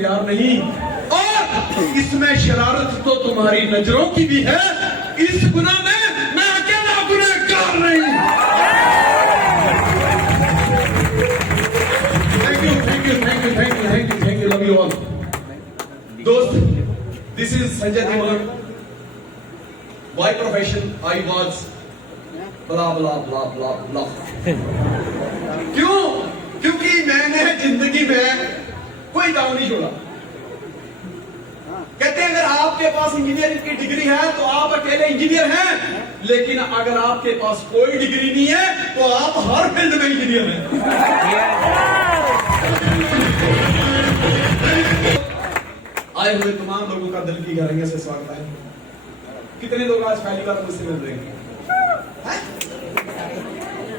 तैयार नहीं, और इसमें शरारत तो तुम्हारी नजरों की भी है। इस गुनाह में मैं अकेला गुनहगार नहीं। Thank you, love you all. दोस्त, this is Sanjay Dhiman. By profession I was blah blah blah blah blah. क्यों? क्योंकि मैंने जिंदगी में कोई काम नहीं छोड़ा। कहते हैं अगर आपके पास इंजीनियरिंग की डिग्री है तो आप अकेले इंजीनियर हैं, लेकिन अगर आपके पास कोई डिग्री नहीं है तो आप हर फील्ड में इंजीनियर हैं। आए हुए तमाम लोगों का दिल की गहराइयों से स्वागत है। कितने लोग आज पहली बार मुझसे मिल रहे हैं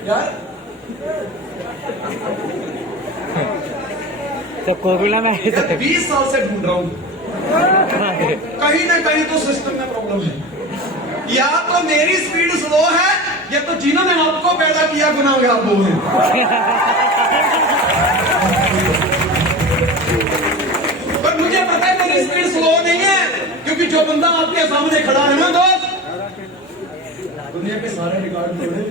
यार? तो कोविड में 20 साल से ढूंढ रहा हूं, कहीं ना कहीं तो सिस्टम में प्रॉब्लम है। या तो मेरी स्पीड स्लो है, या तो जिन्होंने आपको पैदा किया गुनाहगार वो हैं। पर मुझे पता है मेरी स्पीड स्लो नहीं है, क्योंकि जो बंदा आपके सामने खड़ा है ना दोस्त, दुनिया के सारे रिकॉर्ड तोड़े।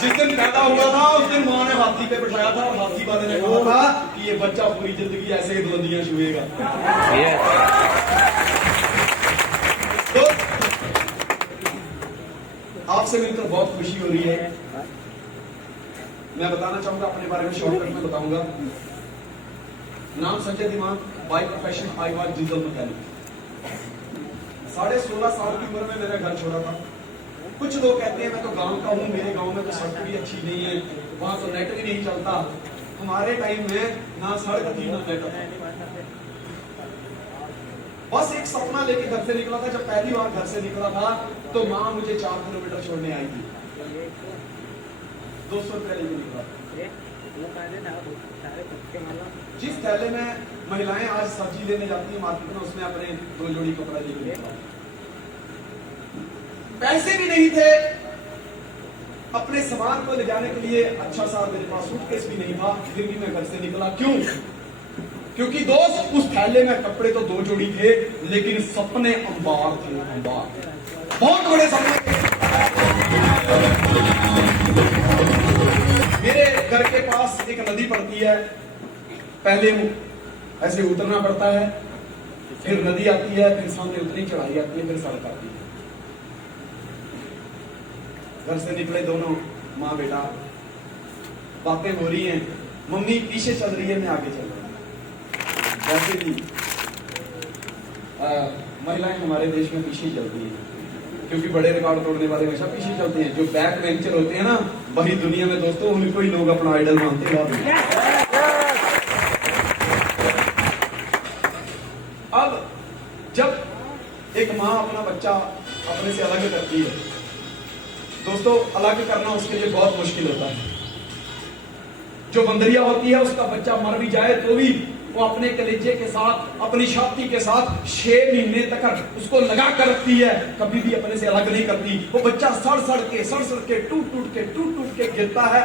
जिस दिन पैदा हुआ था उस दिन माँ ने हाथी पे बिठाया था, और हाथी वाले ने कहा था कि ये बच्चा पूरी जिंदगी ऐसे ही बुलंदियां छुएगा। तो आपसे मिलकर बहुत खुशी हो रही है। मैं बताना चाहूंगा अपने बारे में, शॉर्टकट में बताऊंगा। नाम Sanjay Dhiman, by profession I was diesel mechanic. 16.5 साल की उम्र में मैंने घर छोड़ा था। कुछ लोग कहते हैं मैं तो गांव का हूँ, मेरे गांव में तो सड़क भी अच्छी नहीं है, वहां तो नेट भी नहीं चलता। हमारे टाइम में ना सड़क थी ना नेट था। बस एक सपना लेके घर से निकला था। जब पहली बार घर से निकला था तो माँ मुझे 4 किलोमीटर छोड़ने आई थी। 200 रुपया लेके निकला। जिस थैले में महिलाएं आज सब्जी लेने जाती है मार्केट में, उसमें अपने 2 जोड़ी कपड़ा लेके निकला। पैसे भी नहीं थे अपने सामान को ले जाने के लिए। अच्छा सा मेरे पास सूटकेस भी नहीं था, फिर भी मैं घर से निकला। क्यों? क्योंकि दोस्त उस थैले में कपड़े तो 2 जोड़ी थे, लेकिन सपने अंबार थे, अंबार, बहुत बड़े सपने थे। मेरे घर के पास एक नदी पड़ती है, पहले ऐसे उतरना पड़ता है, फिर नदी आती है, फिर सामने उतनी चढ़ाई आती है, फिर सड़क आती है। घर से निकले दोनों माँ बेटा, बातें हो रही हैं। मम्मी पीछे चल रही है, मैं आगे चल रहा हूँ। वैसे भी महिलाएं हमारे देश में पीछे चलती हैं, क्योंकि बड़े रिकॉर्ड तोड़ने वाले हमेशा पीछे चलते हैं। जो बैक वेंचर होते हैं ना, वही दुनिया में दोस्तों उनको ही लोग अपना आइडल मानते हैं। अब जब एक माँ अपना बच्चा अपने से अलग करती है दोस्तों, अलग करना उसके लिए बहुत मुश्किल होता है। जो बंदरिया होती है उसका बच्चा मर भी जाए तो भी वो अपने कलेजे के साथ, अपनी छाती के साथ 6 महीने तक उसको लगा कर रखती है, कभी भी अपने से अलग नहीं करती। वो बच्चा सड़ सड़ के टूट टूट के गिरता है,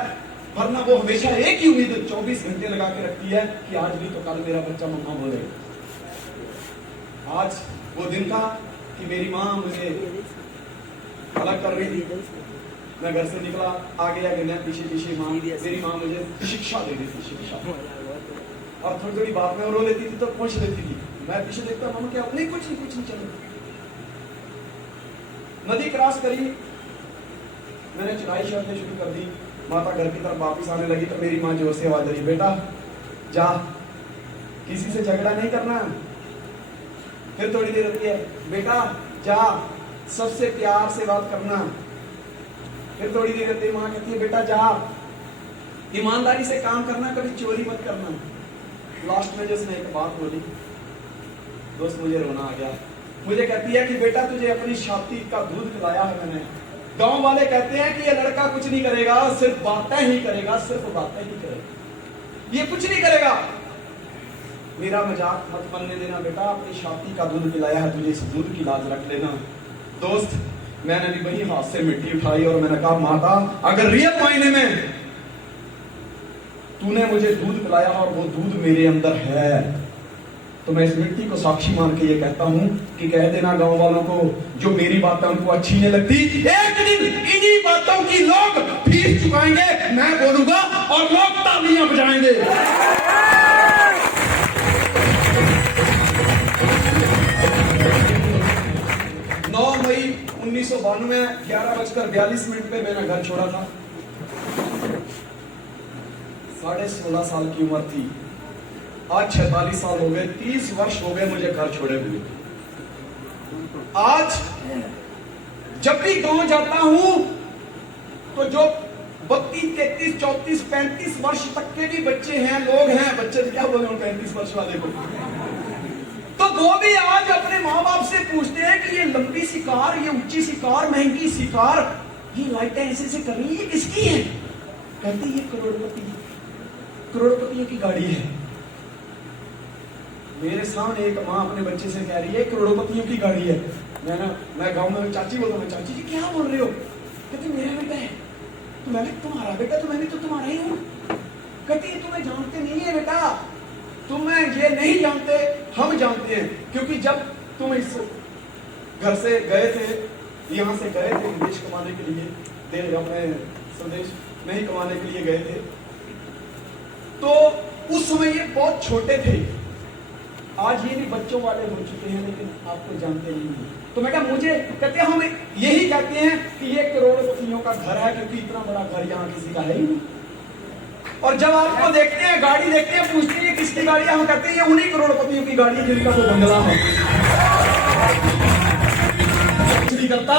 वरना वो हमेशा एक ही उम्मीद 24 घंटे लगा के रखती है कि आज भी तो कल मेरा बच्चा मम्मा बोले। आज वो दिन था कि मेरी माँ मुझे अलग कर रही थी। मैं घर से निकला, आगे आगे मैं पीछे पीछे माँ, मेरी माँ मुझे शिक्षा दे रही थी, शिक्षा। और थोड़ी थोड़ी बात में रो लेती थी तो पूछ लेती थी। मैं पीछे देखता, मम्मा क्या? नहीं कुछ नहीं चलो। नदी क्रॉस करी, मैंने चढ़ाई चढ़नी शुरू कर दी। माता घर की तरफ वापिस आने लगी तो मेरी माँ जोर से आवाज रही, बेटा जा, किसी से झगड़ा नहीं करना। फिर थोड़ी देर होती है, बेटा जा, सबसे प्यार से बात करना। फिर थोड़ी देर होती है, माँ कहती है, बेटा जा, ईमानदारी से काम करना, कभी चोरी मत करना। लास्ट में जिसने एक बात बोली दोस्त, मुझे रोना आ गया। मुझे कहती है कि बेटा तुझे अपनी छाती का दूध पिलाया है मैंने। गांव वाले कहते हैं कि ये लड़का कुछ नहीं करेगा, सिर्फ बातें ही करेगा, सिर्फ बातें ही करेगा, ये कुछ नहीं करेगा। मेरा मजाक मत बनने देना बेटा, अपनी छाती का दूध पिलाया है तुझे, इस दूध की लाज रख लेना। दोस्त, मैंने भी वही हाथ से मिट्टी उठाई और मैंने कहा, माता अगर रियल मायने में तूने मुझे दूध पिलाया और वो दूध मेरे अंदर है। तो मैं इस मिट्टी को साक्षी मान के ये कहता हूं कि कह देना गांव वालों को, जो मेरी बातें उनको अच्छी नहीं लगती, एक दिन इन्हीं बातों की लोग फीस चुकाएंगे, मैं बोलूंगा और लोग तालियां बजाएंगे। 9 मई 1992 11:42 पे मैंने घर छोड़ा था। 16.5 साल की उम्र थी। आज 46 साल हो गए, 30 वर्ष हो गए मुझे घर छोड़े हुए। आज जब भी गांव जाता हूं तो जो 32, 33, 34, 35 वर्ष तक के भी बच्चे हैं, लोग हैं, बच्चे क्या बोले 35 वर्ष वाले को, तो वो भी आज अपने माँ बाप से पूछते हैं कि ये लंबी सी कार, ये ऊंची सी कार, महंगी सी कार, ये लाइटें ऐसे से कर रही है, ये किसकी है? कहते ये करोड़पतियों की गाड़ी है। मेरे सामने एक माँ अपने बच्चे से कह रही है करोड़पतियों की गाड़ी है। मैं गांव में चाची बोलता हूँ, चाची जी क्या बोल रहे हो? कहती मेरा बेटा है। तो मैंने तुम्हारा बेटा? तो मैं भी तो तुम्हारा ही हूँ। कहती तुम्हें जानते नहीं है बेटा, तुम्हें ये नहीं जानते, हम जानते हैं, क्योंकि जब तुम इस घर से गए थे, यहाँ से गए थे विदेश कमाने के लिए, देश अपने स्वदेश में ही कमाने के लिए गए थे, तो उस समय ये बहुत छोटे थे। आज ये भी बच्चों वाले हो चुके हैं, लेकिन आपको जानते नहीं हैं। तो मैं कहा मुझे, कहते हम यही कहते हैं कि ये करोड़पतियों का घर है, क्योंकि इतना बड़ा घर यहाँ किसी का है ही नहीं। और जब आपको देखते हैं, गाड़ी देखते हैं, पूछते हैं किसकी गाड़ी है, हम कहते हैं ये उन्हीं करोड़पतियों की गाड़ी है जिनका तो बंगला है। करता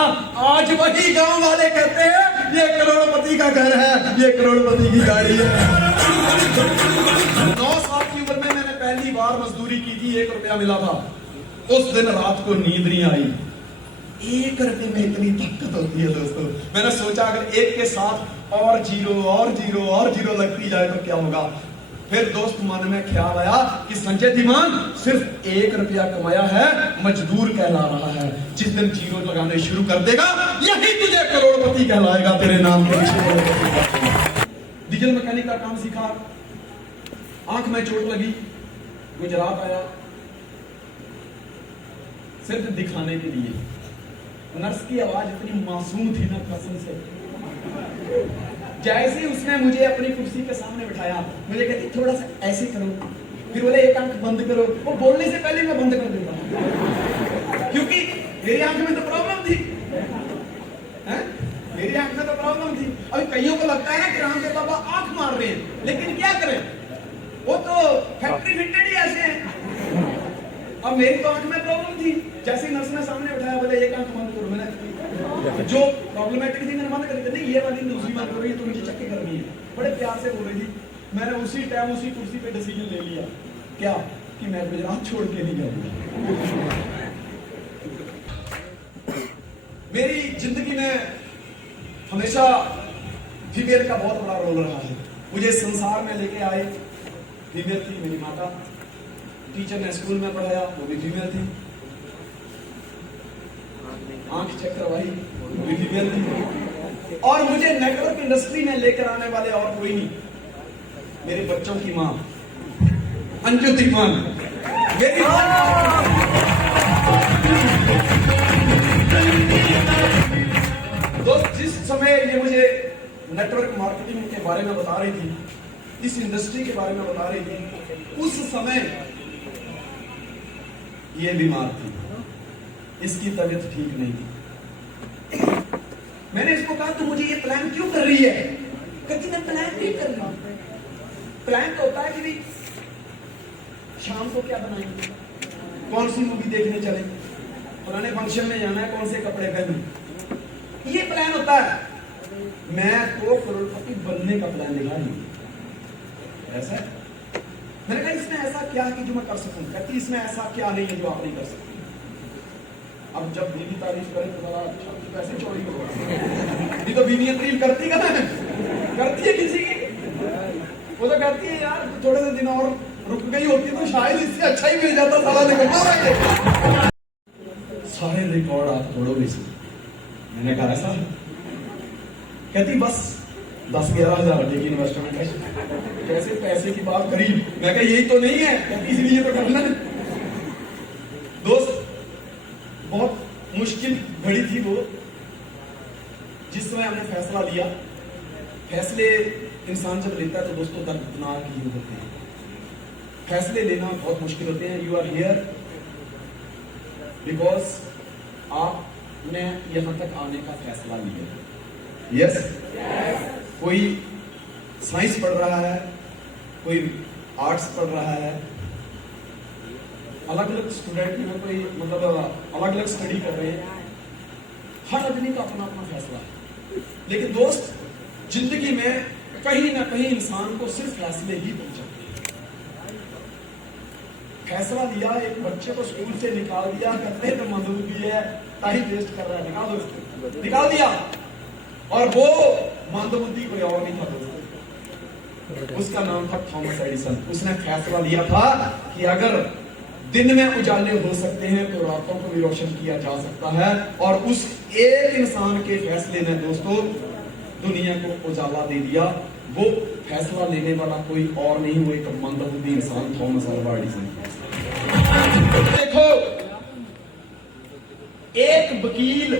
आज वही गांव वाले कहते हैं ये करोड़पति का घर है, ये करोड़पति की गाड़ी है। 9 साल की उम्र में मैंने पहली बार मजदूरी की थी, 1 रुपया मिला था। उस दिन रात को नींद नहीं आई। 1 रुपये में इतनी दिक्कत होती है दोस्तों। मैंने सोचा अगर 1 के साथ और जीरो लगती जाए तो क्या होगा। फिर दोस्त मन में ख्याल आया कि संजय धीमान सिर्फ 1 रुपया कमाया है, मजदूर कहला रहा है। जिस दिन जीरो लगाने शुरू कर देगा, यही तुझे करोड़पति कहलाएगा, तेरे नाम के पीछे। डीजल मैकेनिक का काम सीखा, आंख में चोट लगी, गुजरात आया सिर्फ दिखाने के लिए। नर्स की आवाज इतनी मासूम थी ना, कसम से। जैसे ही उसने मुझे अपनी कुर्सी के सामने बिठाया, मुझे कहती थोड़ा सा ऐसे करो, फिर बोले 1 आंख बंद करो। वो बोलने से पहले मैं बंद कर देता, क्योंकि मेरी आंख में तो प्रॉब्लम थी, मेरी आंख में तो प्रॉब्लम थी। अभी कईयों को लगता है ना कि रामदेव बाबा आंख मार रहे हैं, लेकिन क्या करें, वो तो फैक्ट्री फिटेड ही ऐसे हैं। अब मेरी तो आंख में प्रॉब्लम थी। जैसे नर्स ने सामने बिठाया, बोले 1 आंख बंद करो, मैंने जो प्रॉब्लमेटिक थी मैंने बंद कर दी, नहीं ये वाली दूसरी बंद करो, ये तो मुझे चेक करनी है। बड़े प्यार से बोल रही थी। मैंने उसी टाइम उसी कुर्सी पे डिसीजन ले लिया, क्या कि मैं गुजरात छोड़ के नहीं जाऊंगा। मेरी जिंदगी में हमेशा फीमेल का बहुत बड़ा रोल रहा है। मुझे संसार में लेके आए फीमेल थी मेरी माता, टीचर ने स्कूल में पढ़ाया, वो भी फीमेल थी, आंख चेक करवाई, वो भी फीमेल थी, और मुझे नेटवर्क इंडस्ट्री में लेकर आने वाले और कोई नहीं, मेरे बच्चों की माँ अंजू दीवान, मेरी दोस्त। जिस समय ये मुझे नेटवर्क मार्केटिंग के बारे में बता रही थी, इस इंडस्ट्री के बारे में बता रही थी, उस समय ये बीमार थी, इसकी तबीयत ठीक नहीं थी। मैंने इसको कहा तू मुझे ये प्लान क्यों कर रही है? कहती मैं प्लान नहीं कर रही। प्लान तो होता है कि भाई शाम को क्या बनाएंगे, कौन सी मूवी देखने चले, पुराने फंक्शन में जाना है, कौन से कपड़े पहने, ये प्लान होता है। मैं तो करोड़पति बनने का प्लान निकाल ली। ऐसा मैंने कहा इसमें ऐसा क्या है कि जो मैं कर सकूं? कहती इसमें ऐसा क्या नहीं है जो आप नहीं कर सकते। अब जब बीवी तारीफ करे तो बड़ा पैसे चोरी करो, नहीं तो बीवी तारीफ करती कहाँ है? करती है किसी की, वो तो कहती है यार थोड़े से दिन और रुक गई होती तो शायद इससे अच्छा ही मिल जाता, साला निकल सारे रिकॉर्ड आप तोड़ोगे। मैंने कहा ऐसा? कहती बस 10-11 हजार लगेगी इन्वेस्टमेंट। कैसे पैसे की बात करी, मैं कहा यही तो नहीं है, कहती इसलिए तो करना है। दोस्त बहुत मुश्किल घड़ी थी वो, जिस समय हमने फैसला लिया। फैसले इंसान जब लेता है तो दोस्तों दर्दनाक ही होते हैं, फैसले लेना बहुत मुश्किल होते हैं। यू आर हियर बिकॉज आपने यहां तक आने का फैसला लिया। यस कोई साइंस पढ़ रहा है, कोई आर्ट्स पढ़ रहा है, अलग अलग स्टूडेंट में कोई मतलब अलग अलग स्टडी कर रहे हैं, हर आदमी का अपना अपना फैसला है। लेकिन दोस्त जिंदगी में कहीं ना कहीं इंसान को सिर्फ फैसले ही पहुंचाते हैं। फैसला लिया, एक बच्चे को स्कूल से निकाल दिया, कहते हैं तो मंदबुद्धि है, टाइम वेस्ट कर रहा है, निकाल दो उसको, निकाल दिया। और वो मंदबुद्धि कोई और नहीं था दोस्त, उसका नाम था थॉमस एडिसन। उसने फैसला लिया था कि अगर दिन में उजाले हो सकते हैं तो रातों को भी रोशन किया जा सकता है। और उस एक इंसान के फैसले ने दोस्तों दुनिया को उजाला दे दिया। वो फैसला लेने वाला कोई और नहीं, वो एक मंदबुद्धि इंसान थॉमस अल्वा एडिसन। देखो एक वकील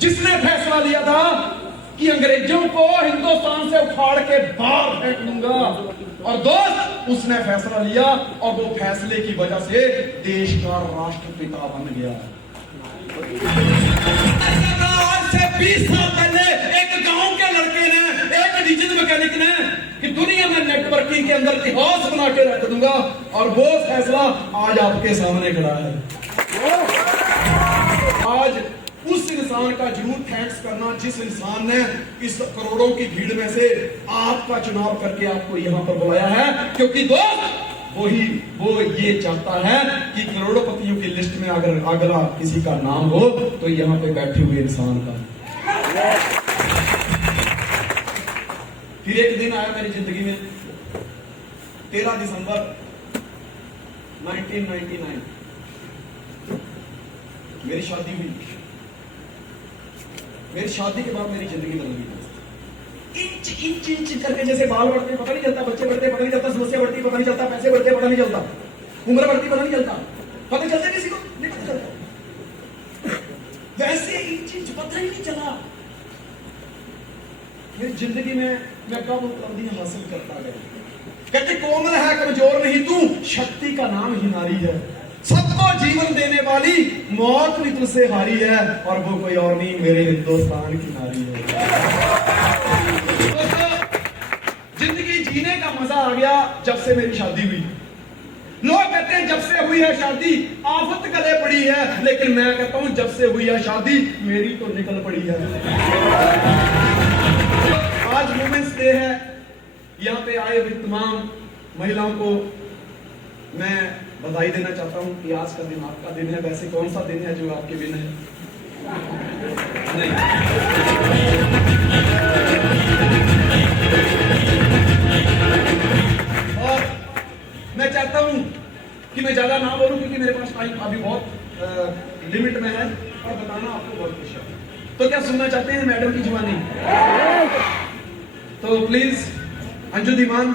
जिसने फैसला लिया था कि अंग्रेजों को हिंदुस्तान से उखाड़ के बाहर फेंक दूंगा, और दोस्त उसने फैसला लिया और वो फैसले की वजह से देश का राष्ट्रपिता बन गया। आज से 20 साल पहले एक गांव के लड़के ने, एक डीजल मैकेनिक ने कि दुनिया में नेटवर्किंग के अंदर इतिहास बना के रख दूंगा, और वो फैसला आज आपके सामने खड़ा है। आज उस इंसान का जरूर थैंक्स करना जिस इंसान ने इस करोड़ों की भीड़ में से आपका चुनाव करके आपको यहां पर बुलाया है, क्योंकि दोस्त वो ये चाहता है कि करोड़पतियों की लिस्ट में अगर अगला किसी का नाम हो तो यहां पे बैठे हुए इंसान का। फिर एक दिन आया मेरी जिंदगी में, 13 दिसंबर 1999 मेरी शादी हुई। मेरी शादी के बाद मेरी जिंदगी बदल गई। इंच इंच इंच करके जैसे बाल बढ़ते पता नहीं चलता, बच्चे बढ़ते पता नहीं चलता, समस्या बढ़ती पता नहीं चलता, पैसे बढ़ते पता नहीं चलता, उम्र बढ़ती पता नहीं चलता, पता चलता किसी को नहीं पता चलता, वैसे इंच इंच पता ही नहीं चला। मेरी जिंदगी में मैं कब उपलब्धियां हासिल करता गया। कहते कोमल है कमजोर नहीं तू, शक्ति का नाम ही नारी है, सबको जीवन देने वाली मौत भी तुझसे हारी है, और वो कोई और नहीं मेरे हिंदुस्तान की नारी है। जिंदगी जीने का मजा आ गया जब से मेरी शादी हुई। लोग कहते हैं जब से हुई है शादी आफत गले पड़ी है, लेकिन मैं कहता हूं जब से हुई है शादी मेरी तो निकल पड़ी है। आज वुमेन्स डे है, यहाँ पे आए हुए तमाम महिलाओं को मैं बधाई देना चाहता हूं कि आज का दिन आपका दिन है। वैसे कौन सा दिन है जो आपके दिन है? नहीं। और मैं चाहता हूं कि मैं ज्यादा ना बोलूं क्योंकि मेरे पास टाइम अभी बहुत लिमिट में है, और बताना आपको बहुत कुछ है। तो क्या सुनना चाहते हैं मैडम की जुबानी? तो प्लीज अंजू दीवान